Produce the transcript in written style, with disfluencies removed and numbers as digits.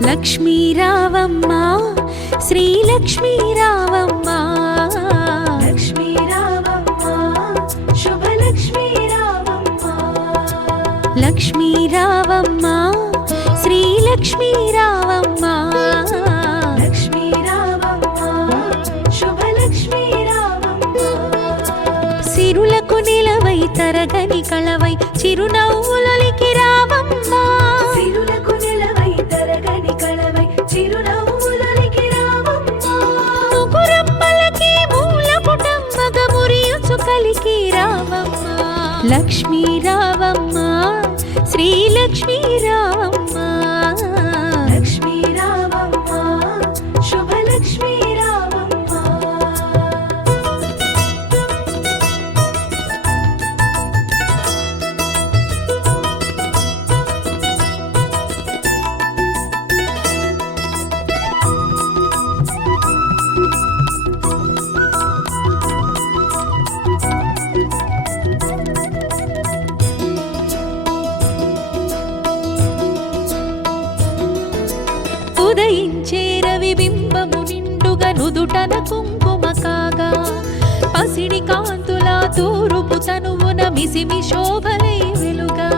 లక్ష్మీ రావమ్మ శ్రీలక్ష్మీ రావమ్మ లక్ష్మీ రావమ్మ శుభలక్ష్మీ రావమ్మ లక్ష్మీ రావమ్మ శ్రీలక్ష్మీ రావమ్మ లక్ష్మీ రావమ్మ శుభలక్ష్మీ రావమ్మ సిరులకు నిలవై తరగని కళవై చిరునవ్వులొలికి రావమ్మ సిరులకు నిలవై తరగని కళవై చిరునవ్వులొలికి రావమ్మ ముగురమ్మలకి మూలపుటమ్మగ మురియుచు కలికి రావమ్మ లక్ష్మీ రావమ్మ శ్రీలక్ష్మీ రావమ్మ లక్ష్మీ రావమ్మ శుభలక్ష్మీ రావమ్మ ఉదయించే రవి బింబము నిండుగా నుదుటన కుంకుమ కాగా పసిడి కాంతుల తూరుపు తనువున మిసిమి శోభలై వెలుగా